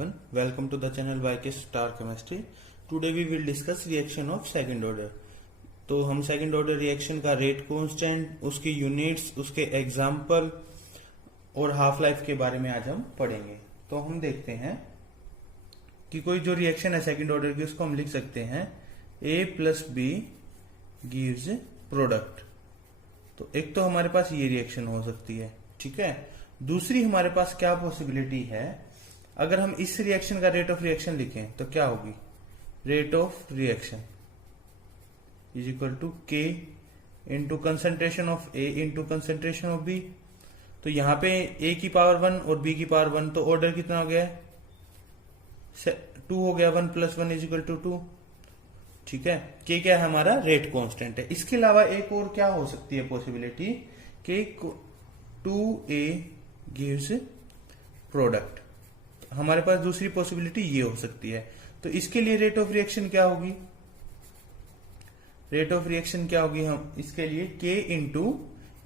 everyone, welcome to the channel YK Star Chemistry. Today we will discuss reaction of second order. तो हम second order reaction का rate constant, उसकी units, उसके example और half life के बारे में आज हम पढ़ेंगे। तो हम देखते हैं कि कोई जो रिएक्शन है सेकंड ऑर्डर की उसको हम लिख सकते हैं A plus B gives product. तो एक तो हमारे पास ये रिएक्शन हो सकती है, ठीक है। दूसरी हमारे पास क्या पॉसिबिलिटी है, अगर हम इस रिएक्शन का रेट ऑफ रिएक्शन लिखें तो क्या होगी, rate of reaction is equal to K into concentration of A into concentration of B. तो यहां पे ए की पावर 1 और बी की पावर 1, तो ऑर्डर कितना हो गया है, 2 हो गया। 1 प्लस 1 इज इक्वल टू 2, ठीक है। के क्या है, हमारा रेट कांस्टेंट है। इसके अलावा एक और क्या हो सकती है पॉसिबिलिटी कि 2A गिव्स प्रोडक्ट। हमारे पास दूसरी पॉसिबिलिटी ये हो सकती है। तो इसके लिए रेट ऑफ रिएक्शन क्या होगी, रेट ऑफ रिएक्शन क्या होगी, हम इसके लिए K इंटू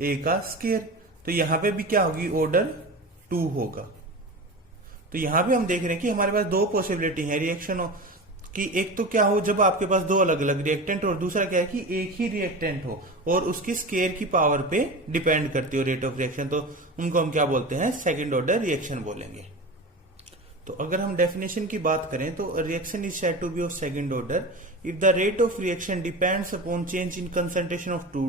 ए का स्केयर। तो यहां पे भी क्या होगी, ऑर्डर 2 होगा। तो यहां पे हम देख रहे हैं कि हमारे पास दो पॉसिबिलिटी है रिएक्शन कि एक तो क्या हो जब आपके पास दो अलग अलग रिएक्टेंट, और दूसरा क्या है कि एक ही रिएक्टेंट हो और उसकी स्केयर की पावर पे डिपेंड करती हो रेट ऑफ रिएक्शन। तो उनको हम क्या बोलते हैं, सेकंड ऑर्डर रिएक्शन बोलेंगे। तो अगर हम डेफिनेशन की बात करें तो reaction is said to be of second order if the rate of reaction depends upon change in concentration of two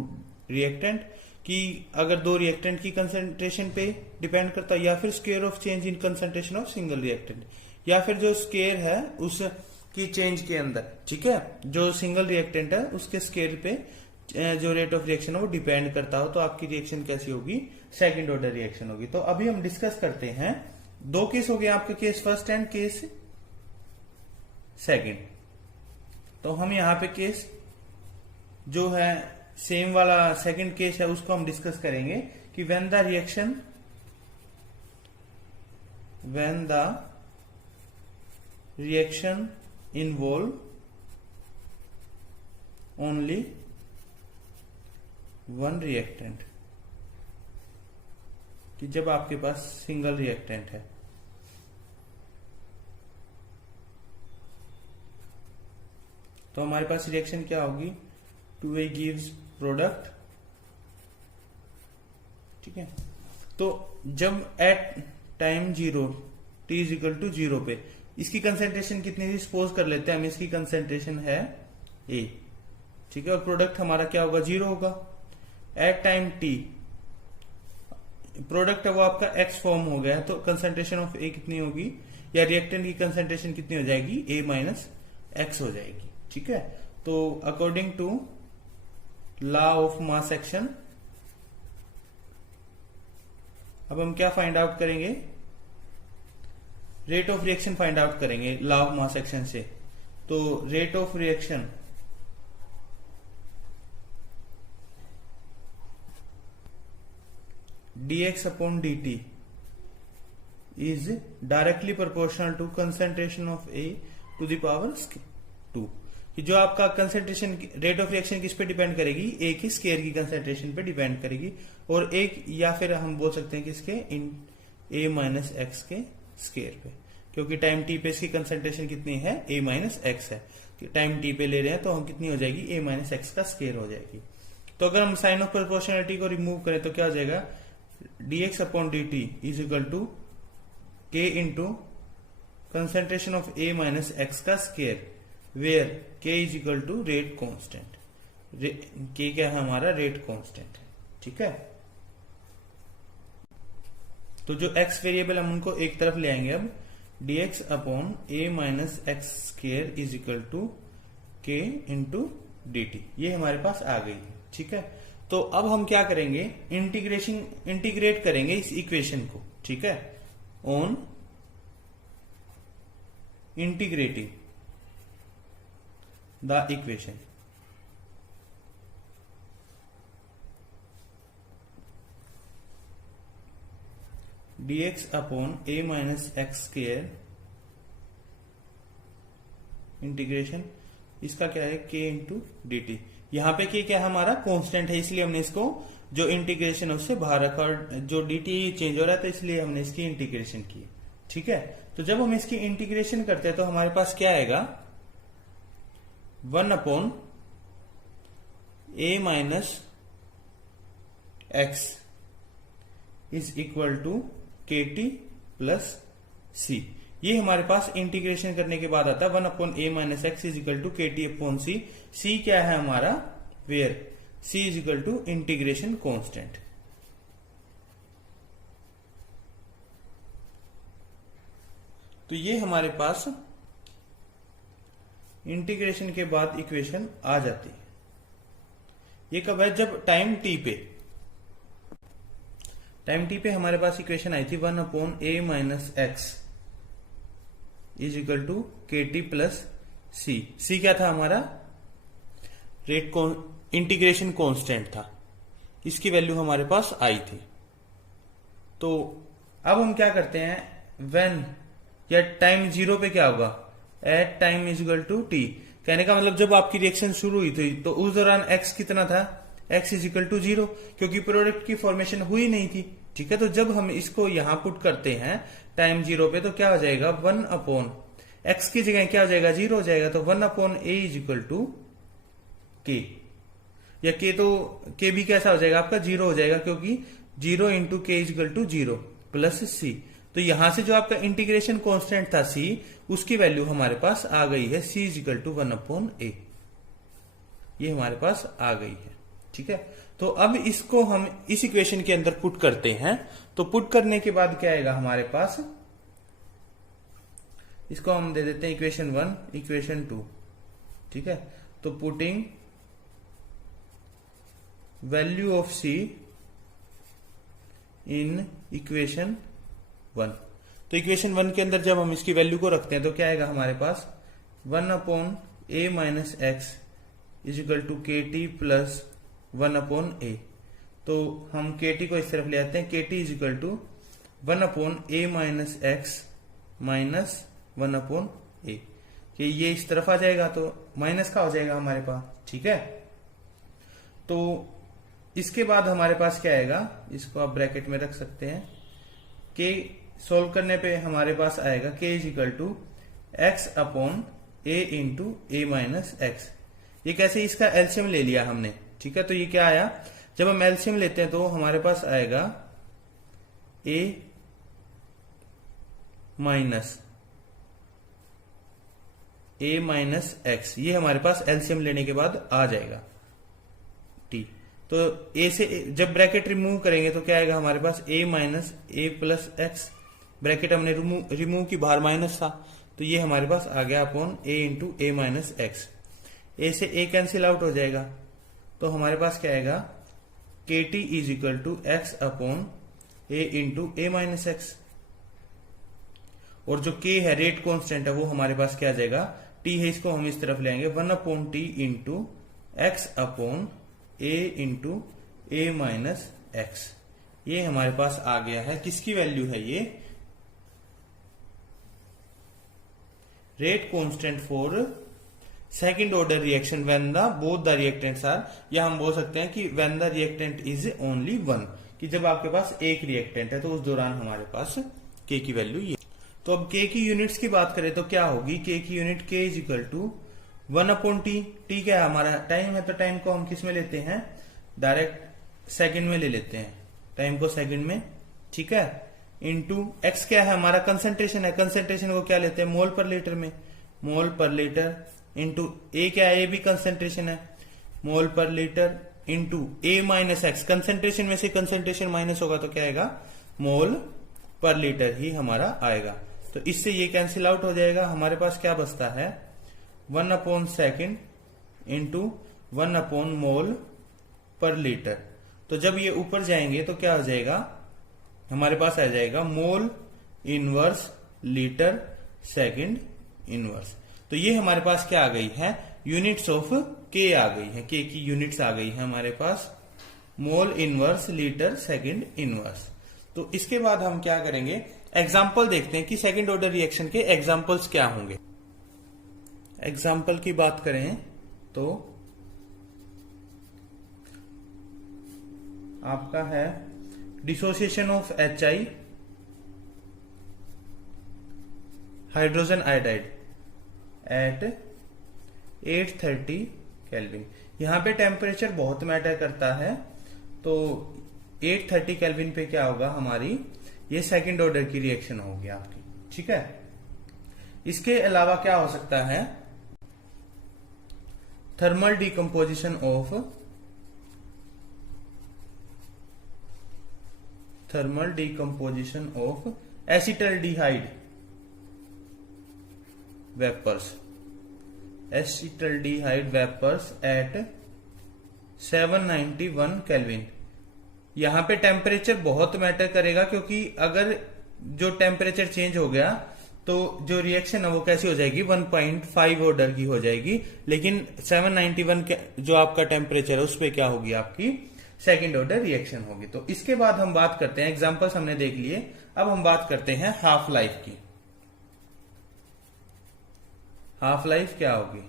reactant, कि अगर दो रिएक्टेंट की कंसंट्रेशन पे डिपेंड करता है, या फिर square of change in concentration of single reactant, या फिर जो स्केयर है उस की चेंज के अंदर, ठीक है, जो सिंगल रिएक्टेंट है उसके स्केयर पे जो रेट ऑफ रिएक्शन है वो डिपेंड करता हो, तो आपकी रिएक्शन कैसी होगी, सेकंड ऑर्डर रिएक्शन होगी। तो अभी हम डिस्कस करते हैं, दो केस हो गए आपके, case first and case second. तो हम यहां पे केस जो है सेम वाला सेकंड केस है उसको हम डिस्कस करेंगे कि when the reaction involve only one reactant, कि जब आपके पास सिंगल रिएक्टेंट है। तो हमारे पास रिएक्शन क्या होगी, 2A gives प्रोडक्ट, ठीक है। तो जब at time 0 t is equal to 0 पे इसकी कंसेंट्रेशन कितनी थी, सपोज कर लेते हैं हम इसकी कंसेंट्रेशन है A, ठीक है, और प्रोडक्ट हमारा क्या होगा, 0 होगा। एट टाइम t प्रोडक्ट है वो आपका X फॉर्म हो गया है, तो कंसेंट्रेशन ऑफ A कितनी होगी, या रिएक्टेंट की कंसेंट्रेशन कितनी हो जाएगी, A माइनस X हो जाएगी, ठीक है। तो according to law of mass action अब हम क्या फाइंड आउट करेंगे, rate of reaction find out करेंगे लॉ ऑफ मास एक्शन से। तो rate of reaction dx upon dt is directly proportional to concentration of A to the power 2। कि जो आपका कंसेंट्रेशन रेट ऑफ रिएक्शन किस पे depend करेगी, A की स्केयर की कंसेंट्रेशन पे डिपेंड करेगी, और एक या फिर हम बोल सकते हैं किसके, इन A माइनस एक्स के स्केयर पे, क्योंकि टाइम t पे इसकी कंसेंट्रेशन कितनी है, A माइनस एक्स है। टाइम t पे ले रहे हैं तो हम कितनी हो जाएगी, A माइनस एक्स का स्केयर हो जाएगी। तो अगर हम साइन ऑफ प्रोपोर्शनलिटी को रिमूव करें तो क्या हो जाएगा, dx upon dt is equal to k into concentration of A minus X का square, where k is equal to rate constant. k क्या है, हमारा रेट कॉन्स्टेंट है, ठीक है। तो जो x वेरिएबल हम उनको एक तरफ ले आएंगे अब, dx upon A minus x square is equal to k into dt, ये हमारे पास आ गई है, ठीक है। तो अब हम क्या करेंगे, इंटीग्रेट करेंगे इस इक्वेशन को, ठीक है, on integrating the equation. dx upon A minus x square integration, इसका क्या है, k इंटू डी टी। यहाँ पे k क्या हमारा कांस्टेंट है, इसलिए हमने इसको जो इंटीग्रेशन है उससे बाहर रखा, और जो dt चेंज हो रहा है तो इसलिए हमने इसकी इंटीग्रेशन की, ठीक है। तो जब हम इसकी इंटीग्रेशन करते हैं तो हमारे पास क्या आएगा, 1 a minus x is equal to k t plus c. ये हमारे पास इंटीग्रेशन करने के बाद आता है 1 a minus x is equal to k t upon c. C क्या है हमारा, where c is equal to integration constant. तो ये हमारे पास इंटीग्रेशन के बाद इक्वेशन आ जाती है। ये कब है, जब टाइम टी पे हमारे पास इक्वेशन आई थी 1 a minus x is equal to k t plus c. C क्या था हमारा, इंटीग्रेशन कांस्टेंट था, इसकी वैल्यू हमारे पास आई थी। तो अब हम क्या करते हैं, व्हेन या टाइम 0 पे क्या होगा, at time is equal to t. कहने का मतलब जब आपकी रिएक्शन शुरू हुई थी तो उस दौरान एक्स कितना था, एक्स इज इक्वल टू 0, क्योंकि प्रोडक्ट की फॉर्मेशन हुई नहीं थी। ठीक है, तो जब हम इसको यहां पुट करते हैं टाइम 0 पे तो क्या हो जाएगा, 1 अपॉन एक्स की जगह क्या हो जाएगा, 0 हो जाएगा। तो 1 upon a is equal to k, या के तो के भी कैसा हो जाएगा आपका, 0 हो जाएगा, क्योंकि 0 इंटू के इज इक्वल टू 0 प्लस सी। तो यहां से जो आपका इंटीग्रेशन कांस्टेंट था सी, उसकी वैल्यू हमारे पास आ गई है, सी इज इक्वल टू 1 अपॉन ए। ये हमारे पास आ गई है। ठीक है, तो अब इसको हम इस इक्वेशन के अंदर पुट करते हैं। तो पुट करने के बाद क्या आएगा हमारे पास, इसको हम दे देते हैं इक्वेशन 1, इक्वेशन 2। ठीक है, तो putting value of c in equation 1। तो इक्वेशन 1 के अंदर जब हम इसकी वैल्यू को रखते हैं तो क्या आएगा हमारे पास, 1 upon A minus x is equal to k t plus 1 upon a. तो हम के टी को इस तरफ ले आते हैं, K T is equal to 1 upon A minus X minus 1 upon A, कि ये इस तरफ आ जाएगा तो माइनस का हो जाएगा हमारे पास। ठीक है, तो इसके बाद हमारे पास क्या आएगा, इसको आप ब्रैकेट में रख सकते हैं, के सोल्व करने पे हमारे पास आएगा k is equal to x upon A into A minus x. ये कैसे, इसका एलसीएम ले लिया हमने। ठीक है, तो ये क्या आया, जब हम एलसीएम लेते हैं तो हमारे पास आएगा ए माइनस एक्स। ये हमारे पास एलसीएम लेने के बाद आ जाएगा टी। तो ए से जब ब्रैकेट रिमूव करेंगे तो क्या आएगा हमारे पास, ए माइनस ए प्लस एक्स। ब्रैकेट हमने रिमूव की, बाहर माइनस था, तो ये हमारे पास आ गया अपॉन ए इंटू ए माइनस एक्स। ए से ए कैंसिल आउट हो जाएगा, तो हमारे पास क्या आएगा, k T is equal to x upon A into A minus x. और जो के है, रेट कांस्टेंट है, वो हमारे पास क्या आ जाएगा, टी है, इसको हम इस तरफ ले आएंगे, 1 upon T into x upon ए इंटू ए माइनस एक्स। ये हमारे पास आ गया है, किसकी वैल्यू है ये, rate constant for second order reaction when the both the reactants are, या हम बोल सकते हैं कि when the reactant is only 1, कि जब आपके पास एक रिएक्टेंट है तो उस दौरान हमारे पास के की वैल्यू ये। तो अब के की यूनिट्स की बात करें तो क्या होगी, के की unit k is equal to 1 upon t. T क्या है हमारा, टाइम है, तो टाइम को हम किस में लेते हैं, डायरेक्ट सेकंड में ले लेते हैं, टाइम को सेकंड में। ठीक है, इंटू एक्स क्या है हमारा, कंसंट्रेशन है, कंसंट्रेशन को क्या लेते हैं, मोल पर लीटर में, मोल पर लीटर, इंटू ए क्या है, ए भी कंसंट्रेशन है, मोल पर लीटर, इंटू ए माइनस एक्स, कंसंट्रेशन में से कंसंट्रेशन माइनस होगा तो क्या आएगा, मोल पर लीटर ही हमारा आएगा। तो इससे ये कैंसिल आउट हो जाएगा, हमारे पास क्या बचता है, 1 upon second into 1 upon mole पर लीटर। तो जब ये ऊपर जाएंगे तो क्या हो जाएगा, हमारे पास आ जाएगा मोल इनवर्स लीटर सेकंड इनवर्स। तो ये हमारे पास क्या आ गई है, यूनिट्स ऑफ के आ गई है, के की यूनिट्स आ गई है हमारे पास, mole inverse litre second inverse. तो इसके बाद हम क्या करेंगे, एग्जाम्पल देखते हैं कि सेकंड ऑर्डर रिएक्शन के एग्जाम्पल्स क्या होंगे। एग्जाम्पल की बात करें तो आपका है dissociation of HI hydrogen iodide at 830 kelvin. यहां पे टेम्परेचर बहुत मैटर करता है, तो 830 केल्विन पे क्या होगा हमारी, ये सेकंड ऑर्डर की रिएक्शन होगी आपकी, ठीक है। इसके अलावा क्या हो सकता है, thermal decomposition of acetaldehyde vapours at 791 kelvin. यहां पे टेम्परेचर बहुत मैटर करेगा, क्योंकि अगर जो टेम्परेचर चेंज हो गया तो जो रिएक्शन है वो कैसी हो जाएगी, 1.5 ऑर्डर की हो जाएगी, लेकिन 791 जो आपका टेम्परेचर है उस पर क्या होगी, आपकी सेकंड ऑर्डर रिएक्शन होगी। तो इसके बाद हम बात करते हैं, एग्जांपल्स हमने देख लिए, अब हम बात करते हैं हाफ लाइफ की। हाफ लाइफ क्या होगी,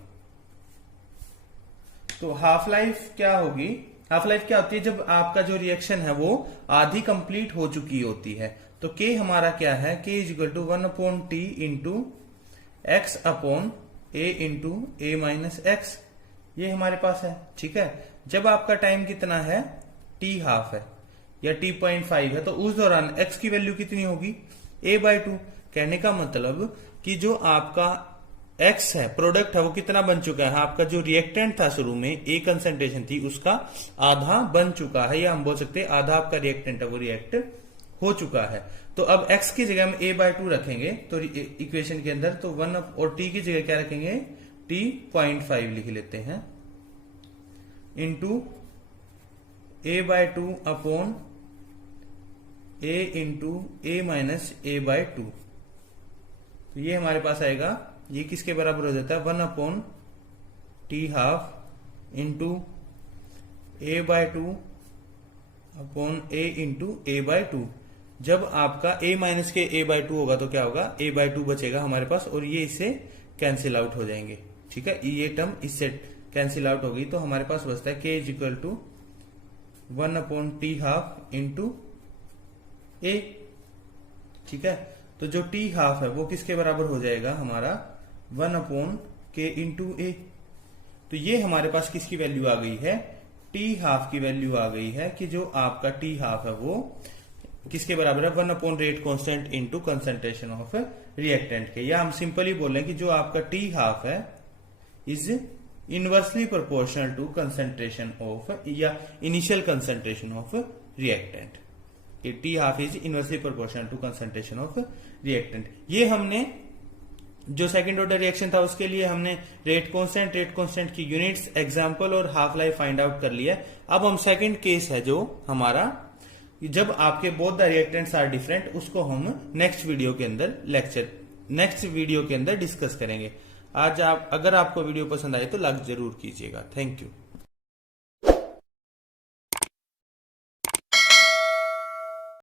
तो हाफ लाइफ क्या होगी, हाफ लाइफ क्या होती है, जब आपका जो रिएक्शन है वो आधी कंप्लीट हो चुकी होती है। तो K हमारा क्या है, K is equal to 1/T into x upon A into A minus x, ये हमारे पास है, ठीक है। जब आपका टाइम कितना है, T हाफ है या T.5 है, तो उस दौरान x की वैल्यू कितनी होगी, A/2। कहने का मतलब कि जो आपका x है, प्रोडक्ट है, वो कितना बन चुका है, आपका जो रिएक्टेंट था शुरू में A कंसेंट्रेशन थी उसका आधा बन चुका है, या हम बोल सकते हैं आधा आपका रिएक्टेंट है वो रिएक्ट हो चुका है। तो अब x की जगह हम A/2 रखेंगे तो इक्वेशन के अंदर, तो 1 और t की जगह क्या रखेंगे, T.5 लिख लेते हैं into A/2 upon A into A minus A/2। तो ये हमारे पास आएगा, ये किसके बराबर हो जाता है, 1/T half into A/2 upon A into A/2। जब आपका A माइनस के A/2 होगा तो क्या होगा, A/2 बचेगा हमारे पास, और ये इससे कैंसिल आउट हो जाएंगे, ठीक है। ये टर्म इससे कैंसिल आउट होगी, तो हमारे पास बचता है K is equal to 1/T half into A, ठीक है। तो जो T हाफ है वो किसके बराबर हो जाएगा हमारा, 1/K इंटू A। तो ये हमारे पास किसकी वैल्यू आ गई है, T हाफ की वैल्यू आ गई है, कि जो आपका T हाफ है वो किसके बराबर है, 1 rate constant into concentration of reactant के। या हम सिंपली बोल रहे हैं कि जो आपका T हाफ है is inversely proportional to concentration of, या initial concentration of reactant. T half is inversely proportional to concentration of reactant. ये हमने जो सेकंड ऑर्डर रिएक्शन था उसके लिए हमने रेट कांस्टेंट की यूनिट्स, एग्जांपल और हाफ लाइफ फाइंड आउट कर लिया। अब हम सेकंड केस है जो हमारा, जब आपके both the reactants are different, उसको हम नेक्स्ट वीडियो के अंदर डिस्कस करेंगे। अगर आपको वीडियो पसंद आए तो लाइक जरूर कीजिएगा। Thank you.